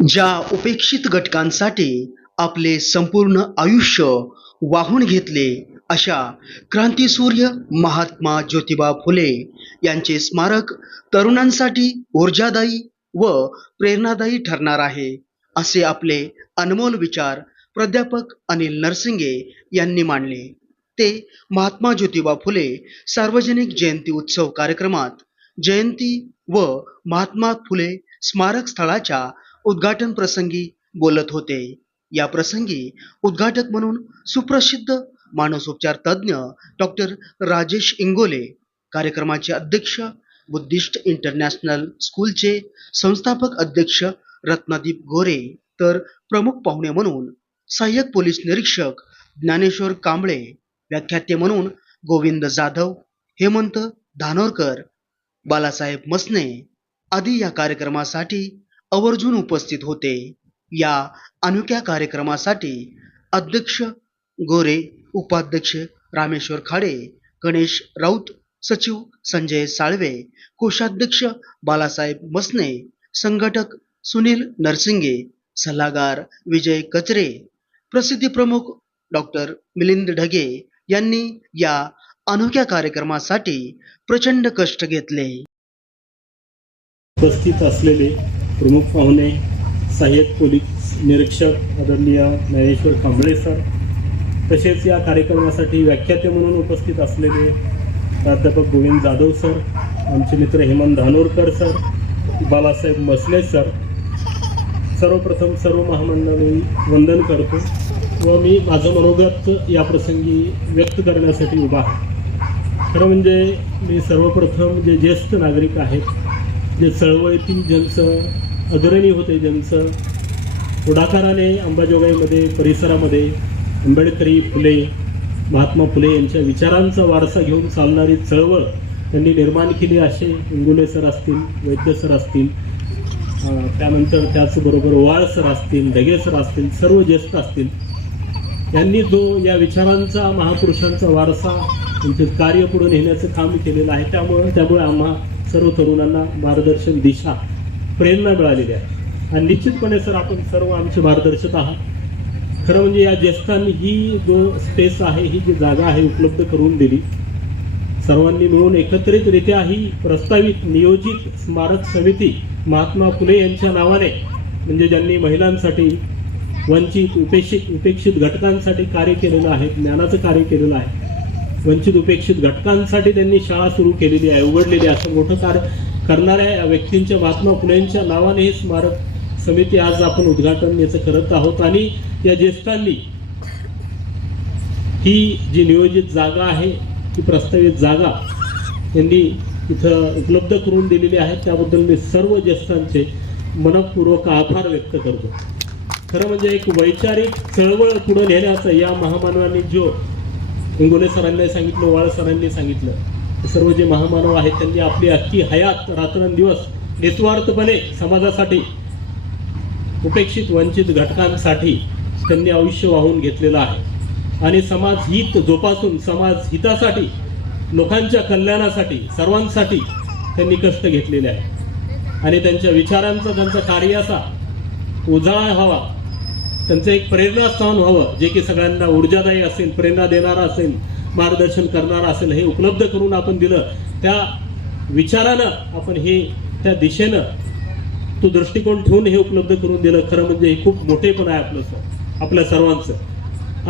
ज्या उपेक्षित घटकांसाठी आपले संपूर्ण आयुष्य वाहून घेतले अशा क्रांतीसूर्य महात्मा ज्योतिबा फुले यांचे स्मारक तरुणांसाठी ऊर्जादायी व प्रेरणादायी ठरणार आहे असे आपले अनमोल विचार प्राध्यापक अनिल नरसिंगे यांनी मांडले. ते महात्मा ज्योतिबा फुले सार्वजनिक जयंती उत्सव कार्यक्रमात जयंती व महात्मा फुले स्मारक स्थळाच्या उद्घाटन प्रसंगी बोलत होते. या प्रसंगी उद्घाटक म्हणून सुप्रसिद्ध मानसोपचार तज्ज्ञ डॉक्टर राजेश इंगोले कार्यक्रमाचे अध्यक्ष बुद्धिस्ट इंटरनॅशनल स्कूलचे संस्थापक अध्यक्ष रत्नदीप गोरे तर प्रमुख पाहुणे म्हणून सहाय्यक पोलीस निरीक्षक ज्ञानेश्वर कांबळे व्याख्याते म्हणून गोविंद जाधव हेमंत धानोरकर बालासाहेब मसने आदी या कार्यक्रमासाठी आवर्जून उपस्थित होते. या अनोख्या कार्यक्रमासाठी अध्यक्ष गोरे उपाध्यक्ष रामेश्वर खाडे गणेश राऊत सचिव संजय साळवे कोषाध्यक्ष बालासाहेब मसने संघटक सुनील नरसिंगे सल्लागार विजय कचरे प्रसिद्धी प्रमुख डॉक्टर मिलिंद ढगे यांनी या अनोख्या कार्यक्रमासाठी प्रचंड कष्ट घेतले. उपस्थित असलेले प्रमुख पाहुणे सहाय्यक पोलीस निरीक्षक आदरणीय ज्ञानेश्वर कांबळे सर तसेच या कार्यक्रमासाठी व्याख्याते म्हणून उपस्थित असलेले प्राध्यापक गोविंद जाधव सर आमचे मित्र हेमंत धानोरकर सर बालासाहेब मसले सर सर्वप्रथम सर्व महामंडळी वंदन करतो व मी माझं मनोगत या प्रसंगी व्यक्त करण्यासाठी उभा आहे. खरं म्हणजे मी सर्वप्रथम जे ज्येष्ठ नागरिक आहेत जे चळवळीतील ज्यांचं अग्रणी होते ज्यांचं पुढाकाराने अंबाजोगाईमध्ये परिसरामध्ये आंबेडकरी फुले महात्मा फुले यांच्या विचारांचा वारसा घेऊन चालणारी चळवळ त्यांनी निर्माण केली असे. इंगुले सर असतील वैद्य सर असतील त्यानंतर त्याचबरोबर वाळ सर असतील ढगे सर असतील सर्व ज्येष्ठ असतील यांनी जो या विचारांचा महापुरुषांचा वारसा त्यांचे कार्य पुढे नेण्याचं काम केलेलं आहे. त्यामुळं त्यामुळे आम्हा सर्व तरुणांना मार्गदर्शन दिशा प्रेरणा मिळालेली आहे. आणि निश्चितपणे सर आपण सर्व आमचे मार्गदर्शक आहात. खरं म्हणजे या ज्येष्ठांनी ही जो स्पेस आहे ही जी जागा आहे उपलब्ध करून दिली. सर्वांनी मिळून एकत्रितरित्या ही प्रस्तावित नियोजित स्मारक समिती महात्मा फुले यांच्या नावाने म्हणजे ज्यांनी महिलांसाठी वंचित उपेक्षित उपेक्षित घटकांसाठी कार्य केलेलं आहे ज्ञानाचं कार्य केलेलं आहे वंचित उपेक्षित घटकांसाठी त्यांनी शाळा सुरू केलेली आहे उघडलेली असं मोठं कार्य करणाऱ्या या व्यक्तींच्या महात्मा फुलेंच्या नावाने ही स्मारक समिती आज आपण उद्घाटन याचं करत आहोत. आणि या ज्येष्ठांनी ही जी नियोजित जागा आहे ती प्रस्तावित जागा यांनी इथं उपलब्ध करून दिलेली आहे. त्याबद्दल मी सर्व ज्येष्ठांचे मनपूर्वक आभार व्यक्त करतो. खरं म्हणजे एक वैचारिक चळवळ पुढे नेण्याचा या महामानवांनी जो हिंगोले सरांनी सांगितलं वाळ सरांनी सांगितलं. सर्व जे महामानव आहेत त्यांनी आपली अख्खी हयात रात्रंदिवस निस्वार्थपणे समाजासाठी उपेक्षित वंचित घटकांसाठी त्यांनी आयुष्य वाहून घेतलेलं आहे. आणि समाज हित जोपासून समाज हितासाठी लोकांच्या कल्याणासाठी सर्वांसाठी त्यांनी कष्ट घेतलेले आहे आणि त्यांच्या विचारांचा त्यांचा कार्याचा उजाळा हवा त्यांचं एक प्रेरणास्थान व्हावं जे की सगळ्यांना ऊर्जादायी असेल प्रेरणा देणारा असेल मार्गदर्शन करणारा असेल हे उपलब्ध करून आपण दिलं. त्या विचारानं आपण हे त्या दिशेनं तो दृष्टिकोन ठेवून हे उपलब्ध करून दिलं. खरं म्हणजे हे खूप मोठेपण आहे आपलं आपल्या सर्वांचं.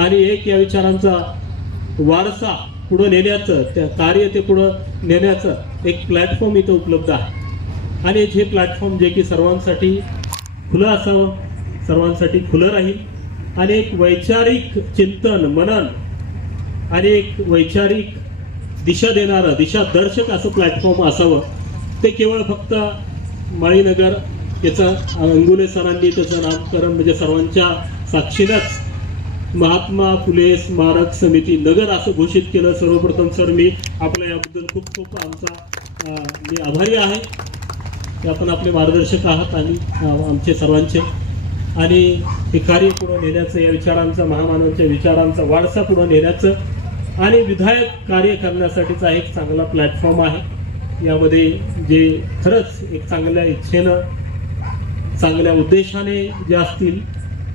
आणि एक या विचारांचा वारसा पुढं नेण्याचं त्या कार्य ते पुढं नेण्याचं एक प्लॅटफॉर्म इथं उपलब्ध आहे. आणि हे प्लॅटफॉर्म जे की सर्वांसाठी खुलं असावं. सर्वांसाठी खुलं राहील. आणि एक वैचारिक चिंतन मनन आणि एक वैचारिक दिशा देणारं दिशादर्शक असं प्लॅटफॉर्म असावं. ते केवळ फक्त माळीनगर याचं अंगुले सरांनी त्याचं नामकरण म्हणजे सर्वांच्या साक्षीनंच महात्मा फुले स्मारक समिती नगर असं घोषित केलं. सर्वप्रथम सर मी आपल्या याबद्दल खूप खूप आमचा मी आभारी आहे. की आपण आपले मार्गदर्शक आहात आणि आमचे सर्वांचे. आणि हे कार्य पुढं नेण्याचं या विचारांचा महामानवांच्या विचारांचा वारसा पुढं नेण्याचं आणि विधायक कार्य करण्यासाठीचा एक चांगला प्लॅटफॉर्म आहे. यामध्ये जे खरंच एक चांगल्या इच्छेनं चांगल्या उद्देशाने जे असतील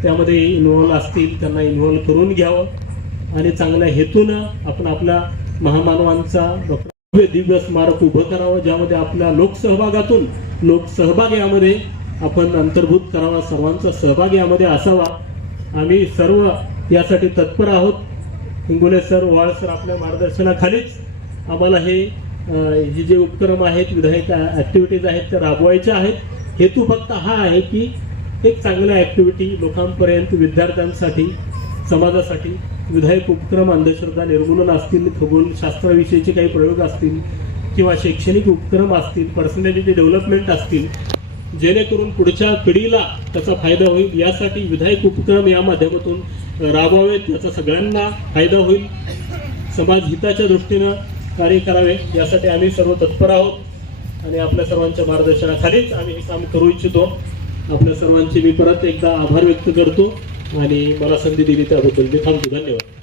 त्यामध्ये इन्व्हॉल्व असतील त्यांना इन्व्हॉल्व करून घ्यावं आणि चांगल्या हेतूनं आपण आपल्या महामानवांचा डॉक्टर भव्य दिव्य स्मारक उभं करावं ज्यामध्ये आपल्या लोकसहभागातून लोकसहभाग यामध्ये आपण अंतर्भूत करावा सर्वांचा सहभाग यामध्ये असावा. आम्ही सर्व यासाठी तत्पर आहोत. हिंगोले सर वाळ सर आपल्या मार्गदर्शनाखालीच आम्हाला हे जे जे उपक्रम आहेत विधायक ॲक्टिव्हिटीज आहेत त्या राबवायच्या आहेत. हेतू फक्त हा आहे की एक चांगल्या ॲक्टिव्हिटी लोकांपर्यंत विद्यार्थ्यांसाठी समाजासाठी विधायक उपक्रम अंधश्रद्धा निर्मूलन असतील खगोलशास्त्राविषयीचे काही प्रयोग असतील किंवा शैक्षणिक उपक्रम असतील पर्सनॅलिटी डेव्हलपमेंट असतील जेणेकरून पुढच्या पिढीला त्याचा फायदा होईल. यासाठी विधायक उपक्रम या माध्यमातून राबवावेत. याचा सगळ्यांना फायदा होईल. समाज हिताच्या दृष्टीनं कार्य करावे. यासाठी आम्ही सर्व तत्पर आहोत आणि आपल्या सर्वांच्या मार्गदर्शनाखालीच आम्ही हे काम करू इच्छितो. आपल्या सर्वांचे मी परत एकदा आभार व्यक्त करतो आणि मला संधी दिली त्याबद्दल मी थांबतो. धन्यवाद.